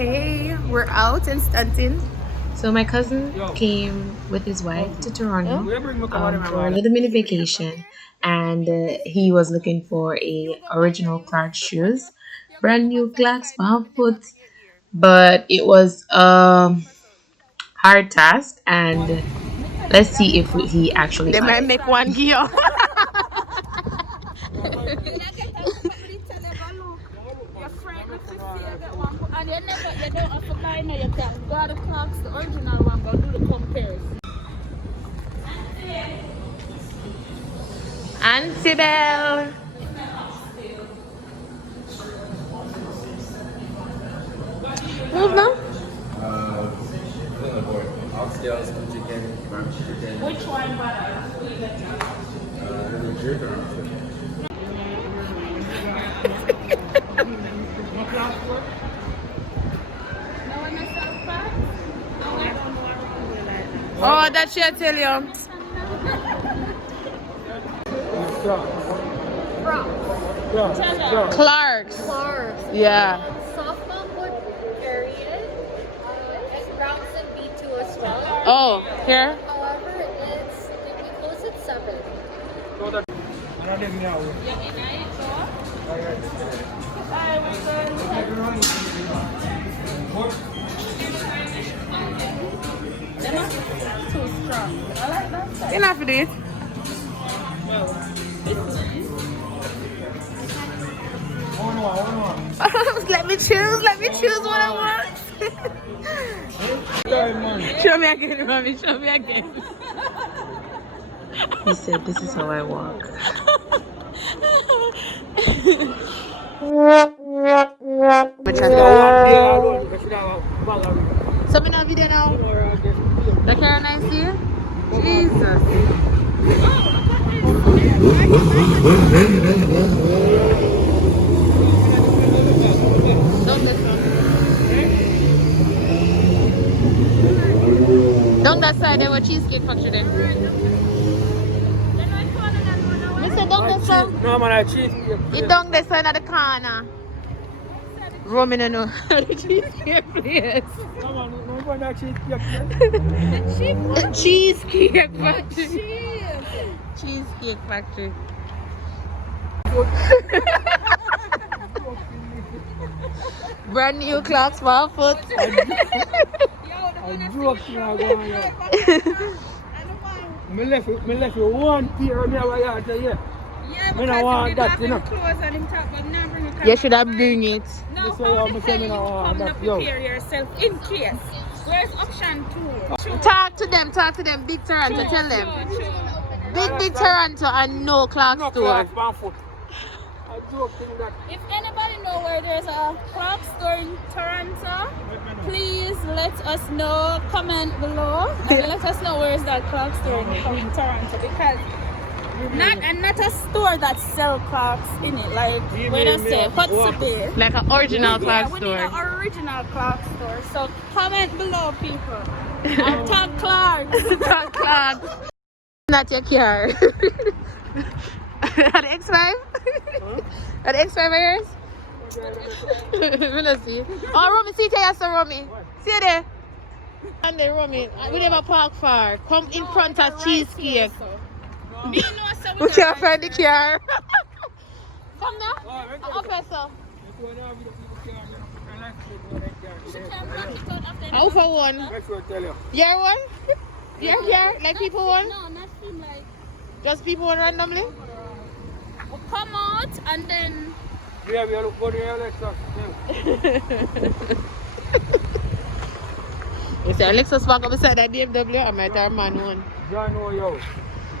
Hey, we're out in Stanton. So my cousin came with his wife to Toronto for a little mini vacation, and he was looking for a original Clark shoes, brand new Clarks foot, but it was hard task, and let's see if he actually They got might it. make one gear. And you don't have to buy no, you can go to the clocks, the original one, go do the comparison. Antibel. Move now. Oxtails, chicken, barbecue chicken. Which one better? Oh, that Shanetel you. Clarks. Yeah. Softball board period, and rounds in B2 as well. Oh, here. However, we close at 7. Too strong. I like that. Enough of this. Let me choose what I want. Show me again, mommy. Show me again. He said, "This is how I walk." So me now video now. The Karen I see. Jesus. Down that side there were cheesecake factory there. Mister down that side. No man, I cheese. It down that side of the corner. Roman and no the cheesecake place. No man, no one that cheese. Cheesecake factory. Cheesecake factory. Brand new clocks for foot. I joke now going here. Me left you one pair of me over here to you. Yeah, Me no want that, you know. clothes and him talk, but now bring a You should have bring it. No, That's why I'm saying no want come that, to yo. prepare yourself in case. Where's option 2? Talk to them, Big Toronto, tell them. Big Toronto and no clock No store. class, one foot. I joke thing that. If anybody know where there's a clock store in Toronto, please let us know. Comment below and let us know where is that clock store in Toronto, because not a store that sell clocks in it. Like where they say what's the base? Like an original Yeah, clock we need store. an original clock store. So comment below, people. And tag Clarks. Talk clock. Not your car. At the X5? At the X5 of yours? We don't see. Oh, Romy, see there, so Romy. See you there. And then Romy, we never park far. Come in front of cheesecake. Me know so We can't find the car. Come now. Up here, so. How for one? That's what I tell you. You're one? You're here? Like people one? No, not him. Like Just people one randomly? we come out and then Yeah, we look for the Alexa. You say Alexa's park up beside that BMW, I might have man one. John, know you.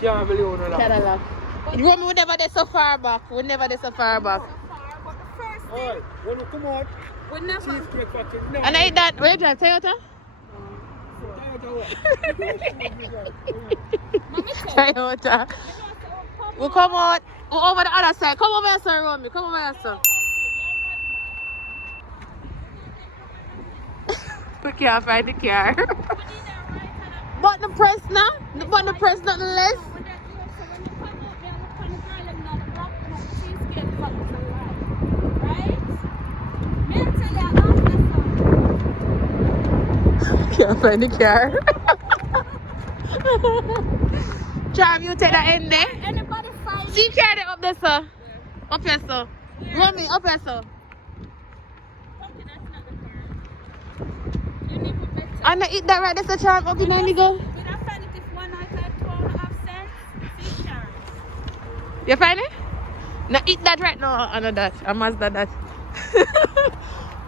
Can't believe you know that. Cadillac. Romy, we never did so far back. We never did so far back. but the first Alright, when you come out, we never. cheesecake factory. No. And I eat that. Where drive? Toyota? Toyota. We come out. We over the other side. Come over here, sir, Romy. Come over here, sir. We can't find the car. But the press now? But the press nothing less? Right? Can't find the car. Charm, you take that end there. Anybody find See car there up there, sir. Up here, sir. Romy, up here, sir. Okay, that's not the car. You need to better. I'm gonna eat that right there, sir, Charm. Up in the go. We don't find it if one out like 2.5 cents. See, Sharon. You find it? Now eat that right now. I know that. I must do that.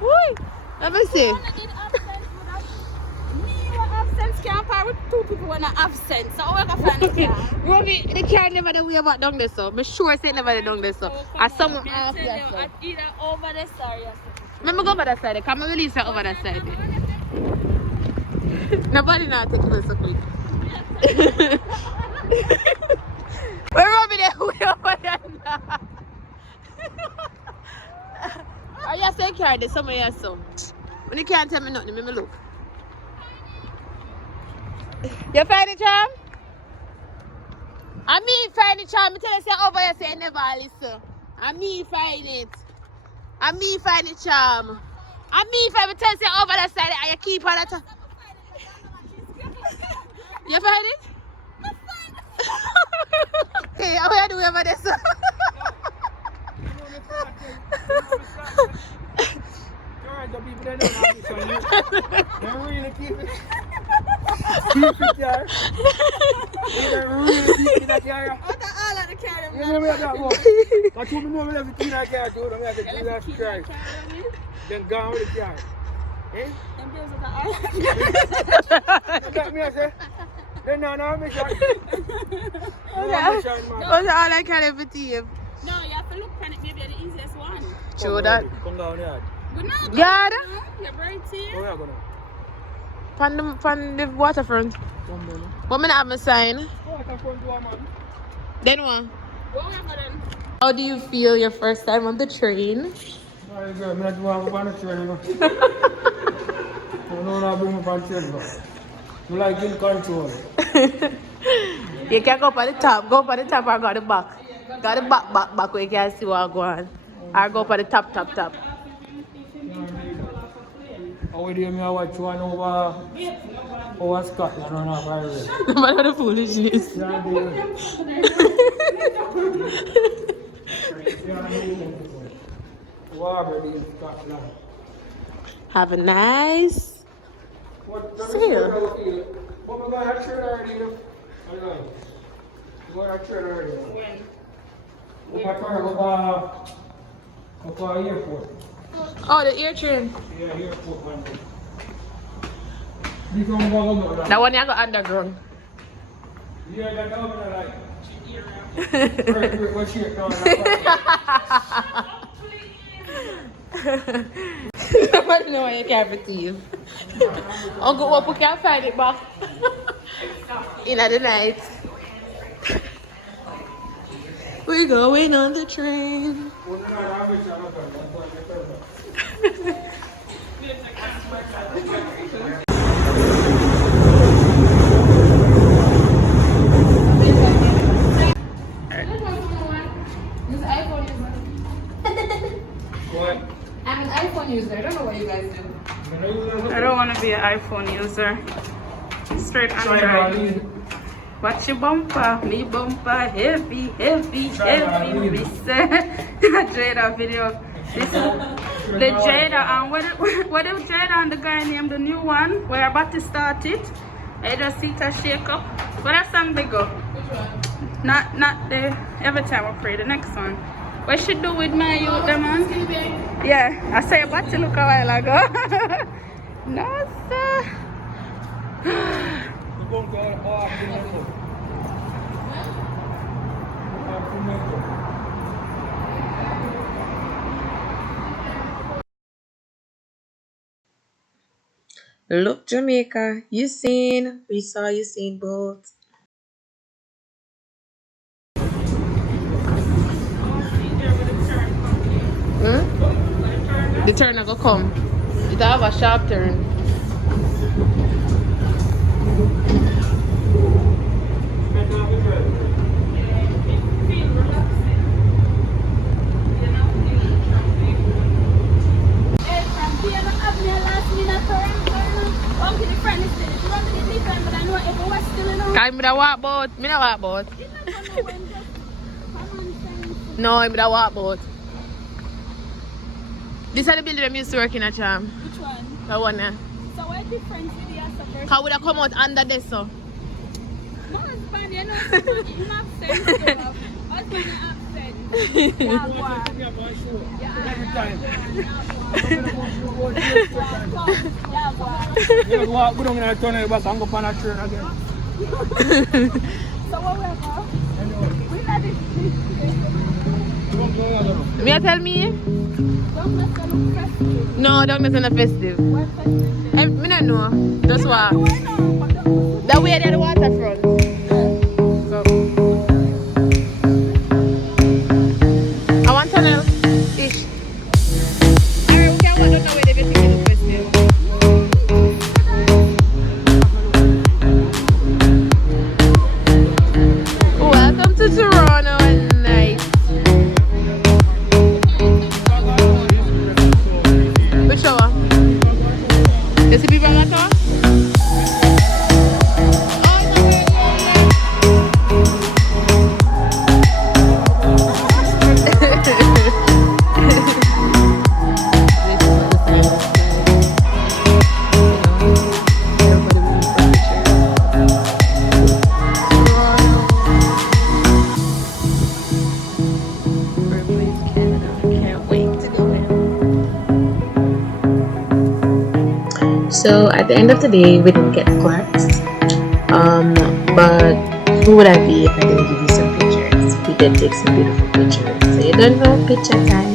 Woo. Let me see. One that did absence would have. Me, what absence can't pair with two people when are absent. So, we're going to find the car. Romy, the car never the way about down there, so. I'm sure say never down there, so. I someone off tell here, you, so. at either over the side, yes. Let me go over that side. Come and release her over that side. Nobody now take it so quick. We're Romy there way over there now. Are you saying car there somewhere else, so? When you can't tell me nothing, let me look. You find it, Charm? I mean find it, Charm. I tell you say over here say never listen. I mean find it. I mean find it, Charm. I mean if I tell you say over that side and you keep on that. You find it? Okay, I'm gonna do over this. The people that don't have this on you. They really keep it. Keep it there. They really keep it there. All of the car. You know me that one. I told me no, we have to clean that car too. We have to clean that car. Then go on with the car. Eh? Them bills are the island. You got me, I say? Then no, I'm sure. What's all I can ever team? No, you have to look at it. Maybe the easiest one. True that. Come down here. But no, Yeah. you're very team. Where are you going? From the waterfront. Come down. But I have a sign. Waterfront to a man. Then what? What we have then? How do you feel your first time on the train? Alright, girl, I'm not going to the train. I don't know bring up on train. You like in control. You can go up at the top. Go up at the top or go at the back. Go at the back where you can see what's going on. Or go up at the top. How do you watch one over Scotland or not? What are the foolishness? Have a nice sail. Airport. Oh, the air train. Yeah, airport one. That one you go underground. Yeah, that one Nobody know why you can't receive. I'll go up, we can't find it back. In the night. We're going on the train. I'm an iPhone user. I don't know what you guys do. I don't want to be an iPhone user. Straight Android. Watch your bumper, me bumper, heavy. We say, Jada video. This is the Jada, and what if Jada and the guy named the new one? We're about to start it. I just see it shake up. What that song they go? Not the every time I pray, the next one. What should do with my youth, the man? Yeah, I saw you about to look a while ago. No, sir. Look, Jamaica, you seen? We saw you seen both. The turn will come. It have a sharp turn. Come to the friend is still. If you want me to leave them, but I know everyone's still in on. I'm gonna walk boat. Me not walk boat. It's not gonna know when just come on, friends. No, I'm gonna walk boat. This is the building I'm used to working at Charm. Which one? The one there. So what difference with the other person? How would I come out under this so? No, husband, you know, you're not sense. Husband, you're absent. Yeah, go on. Every time. Yeah, go on. You go down in a tunnel back and go on a train again. So what we're going? We let it Me you tell me? don't mess up the festive. No, don't miss on the festive. What festive? I don't know. Just what? Why not? The way they're the waterfront. So. I want to know. Ish. Alright, we can walk down the way they're getting the festive. Welcome to Toronto and night. Which shower? You see people on that tower? So at the end of the day, we didn't get clerks. But who would I be if I didn't give you some pictures? We did take some beautiful pictures. So you don't know picture time.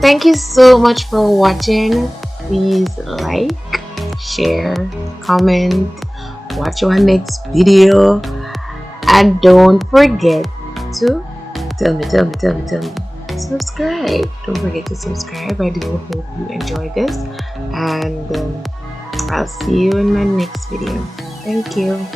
Thank you so much for watching. Please like, share, comment, watch our next video, and don't forget to tell me subscribe. Don't forget to subscribe. I do hope you enjoyed this, and I'll see you in my next video. Thank you.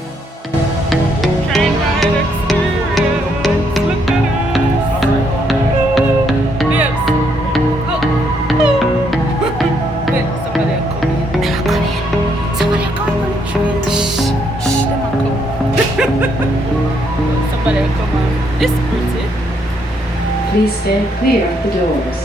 Somebody come on. This pretty. Please stay clear of the doors.